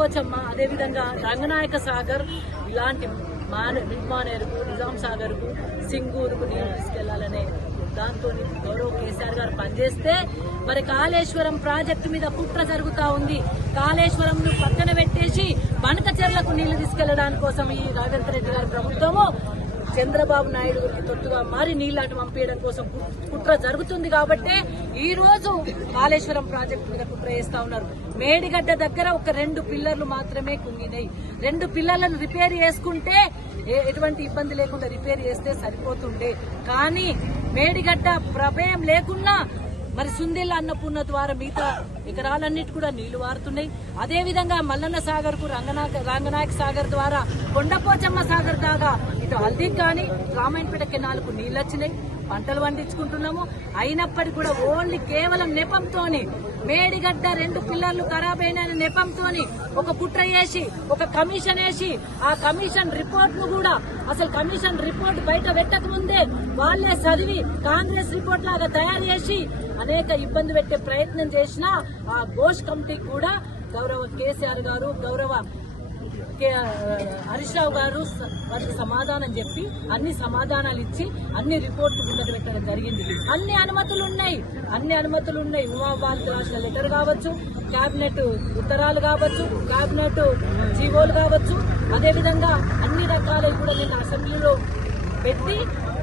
కోచమ్మ అదేవిధంగా రంగనాయక సాగర్ ఇలాంటి మాన మిడ్మానేరుకు నిజాం సాగర్కు సింగూరుకు నీళ్ళు తీసుకెళ్ళాలనే దాంతో గౌరవ్ కేసీఆర్ గారు పనిచేస్తే మరి కాళేశ్వరం ప్రాజెక్టు మీద కుట్ర జరుగుతా ఉంది. కాళేశ్వరం పక్కన పెట్టేసి బనకచెర్లకు నీళ్ళు తీసుకెళ్ళడానికి కోసం ఈ రేవంత్ రెడ్డి గారి ప్రభుత్వము చంద్రబాబు నాయుడు గురికి తొత్తుగా మారి నీళ్ళాట పంపించడం కోసం కుట్ర జరుగుతుంది కాబట్టి ఈ రోజు కాళేశ్వరం ప్రాజెక్టు మీద కుట్ర చేస్తా ఉన్నారు. మేడిగడ్డ దగ్గర ఒక రెండు పిల్లర్లు మాత్రమే కుంగినాయి రెండు పిల్లర్లను రిపేర్ చేసుకుంటే ఏ- ఎటువంటి ఇబ్బంది లేకుండా రిపేర్ చేస్తే సరిపోతుండే. కానీ మేడిగడ్డ ప్రమేయం లేకున్నా మరి సుందిల్ అన్నపూర్ణ ద్వారా మిగతా ఎకరాలన్నిటి కూడా నీళ్ళు వారుతున్నాయి. అదే విధంగా మల్లన్న సాగర్కు రంగనాయక రంగనాయక సాగర్ ద్వారా కొండపోచమ్మ సాగర్ దాకా ఇటు హల్దీకి కానీ రామాయణపేట కెనాల్కు నీళ్ళు వచ్చినాయి పంటలు పండించుకుంటున్నాము. అయినప్పటికీ కూడా ఓన్లీ కేవలం నెపంతోని మేడిగడ్డ రెండు పిల్లర్లు ఖరాబ్ అయిన నెపంతోని ఒక కుట్ర వేసి ఒక కమిషన్ వేసి ఆ కమిషన్ రిపోర్ట్ను కూడా అసలు కమిషన్ రిపోర్ట్ బయట పెట్టక ముందే వాళ్ళే చదివి కాంగ్రెస్ రిపోర్ట్ లాగా తయారు చేసి అనేక ఇబ్బంది పెట్టే ప్రయత్నం చేసిన ఆ ఘోష్ కమిటీకి కూడా గౌరవ కేసీఆర్ గారు గౌరవ హరీష్ రావు గారు వారికి సమాధానం చెప్పి అన్ని సమాధానాలు ఇచ్చి అన్ని రిపోర్ట్లు ముందర పెట్టడం జరిగింది? అన్ని అనుమతులు ఉన్నాయి. అన్ని అనుమతులు ఉన్నాయి. ఉమాబాద్ రాసిన లెటర్ కావచ్చు కేబినెట్ ఉత్తరాలు కావచ్చు కేబినెట్ జీవోలు కావచ్చు. అదేవిధంగా అన్ని రకాలు కూడా నిన్న అసెంబ్లీలో పెట్టి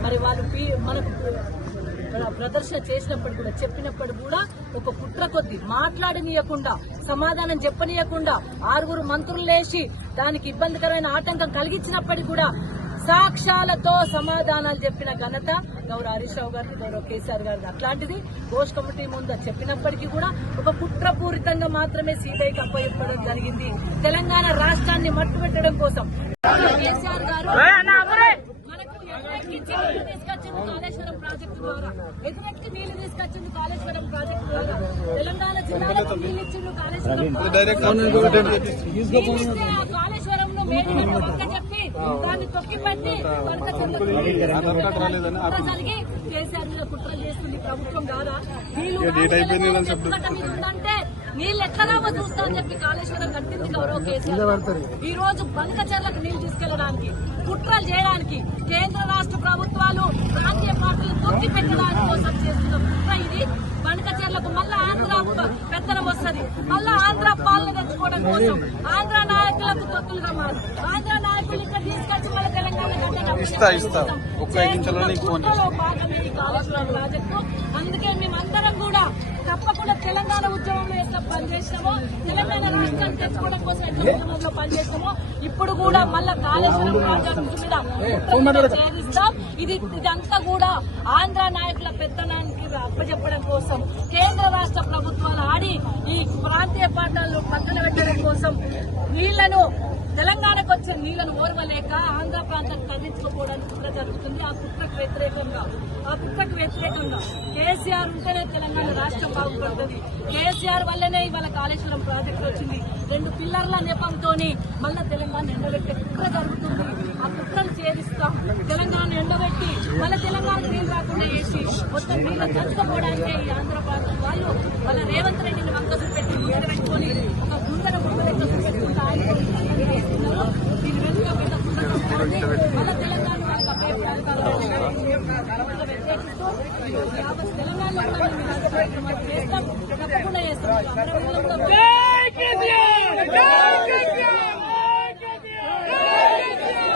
మరి వాళ్ళు మనకు ప్రదర్శన చేసినప్పుడు కూడా చెప్పినప్పుడు కూడా ఒక కుట్ర కొద్ది. మాట్లాడనీయకుండా సమాధానం చెప్పనీయకుండా ఆరుగురు మంత్రులు లేచి దానికి ఇబ్బందికరమైన ఆటంకం కలిగించినప్పటికీ కూడా సాక్ష్యాలతో సమాధానాలు చెప్పిన ఘనత గౌరవ హరీష్ రావు గారికి గౌరవ కేసీఆర్ గారికి అట్లాంటిది. ఘోష్ కమిటీ ముందు చెప్పినప్పటికీ కూడా ఒక కుట్రపూరితంగా మాత్రమే సీబీఐకి అప్పచెప్పడం జరిగింది. తెలంగాణ రాష్ట్రాన్ని మట్టుపెట్టడం కోసం. కేసీఆర్ గారు మనకు ఎదురెక్కించి నీళ్ళు తీసుకొచ్చింది కాళేశ్వరం ప్రాజెక్టు ద్వారా ఎదురెక్కి నీళ్ళు తీసుకొచ్చింది కాళేశ్వరం ప్రాజెక్టు ద్వారా. తెలంగాణ జిల్లాలకు నీళ్ళు ఇచ్చిండు కాళేశ్వరం కాళేశ్వరంలో మేడిగడ్డ వంక చెప్పి దాన్ని తొక్కిపట్టి వంక కుట్ర జరిగి కేసీఆర్ మీద కుట్రలు చేస్తుంది ప్రభుత్వం కాదా? మీద ఉందంటే నీళ్ళు ఎట్లా రావో చూస్తా అని చెప్పి కాళేశ్వరం కట్టింది గౌరవ కేసీఆర్ ఈ రోజు బంకచర్లకు నీళ్ళు తీసుకెళ్ళడానికి కుట్రలు చేయడానికి కేంద్ర రాష్ట్ర ప్రభుత్వాలు ప్రాంతీయ పార్టీలు తొక్కి పెట్టడానికి కోసం చేస్తున్న కుట్ర ఇది. బంకచర్లకు మళ్ళా ఆంధ్ర పెత్తనం వస్తది. మళ్ళా ఆంధ్ర పాలన తెచ్చుకోవడం కోసం ఆంధ్ర నాయకులకు తొత్తులుగా మారు ఆంధ్ర నాయకులు ఇక్కడ తీసుకొచ్చి మన తెలంగాణ ఇస్తా, ఇస్తా. ఒక్క ఐదు నిమిషాల్లో నీకు ఫోన్ చేస్తున్న కుట్రలో భాగమే ఈ కాళేశ్వరం ప్రాజెక్టు. అందుకే మేమందరం కూడా ఎట్లా తెలంగాణ రాష్ట్రాన్ని తెచ్చుకోవడం కోసం ఎట్లా ఉద్యమంలో పనిచేస్తామో ఇప్పుడు కూడా మళ్ళా కాళేశ్వరం ప్రాజెక్టు మీద కుట్ర ఇది ఇదంతా కూడా ఆంధ్ర నాయకుల పెత్తనానికి అప్పచెప్పడం కోసం కేంద్ర రాష్ట్ర ప్రభుత్వాలు ఆడి ఈ ప్రాంతీయ పాఠాలను పక్కన పెట్టడం కోసం నీళ్ళను తెలంగాణకు వచ్చే నీళ్ళను ఓర్వలేక ఆంధ్ర ప్రాంతానికి తరలించుకోవడానికి కుట్ర జరుగుతుంది. ఆ కుట్రకు వ్యతిరేకంగా ఆ కుట్రకు వ్యతిరేకంగా కేసీఆర్ ఉంటేనే తెలంగాణ రాష్ట్రం బాగుపడుతుంది. కేసీఆర్ వల్లనే ఇవాళ కాళేశ్వరం ప్రాజెక్టు వచ్చింది. రెండు పిల్లర్ల నెపంతో మళ్ళా తెలంగాణ ఎండబెట్టే కుట్ర జరుగుతుంది. ఆ కుట్రను ఛేదిస్తాం. తెలంగాణ ఎండబెట్టి మళ్ళీ తెలంగాణ నీళ్ళు రాకుండా చేసి మొత్తం నీళ్ళు చచ్చుకోవడానికే ఈ ఆంధ్ర ప్రాంతం తెలంగాణలో కూడా తప్పకుండా చేస్తాం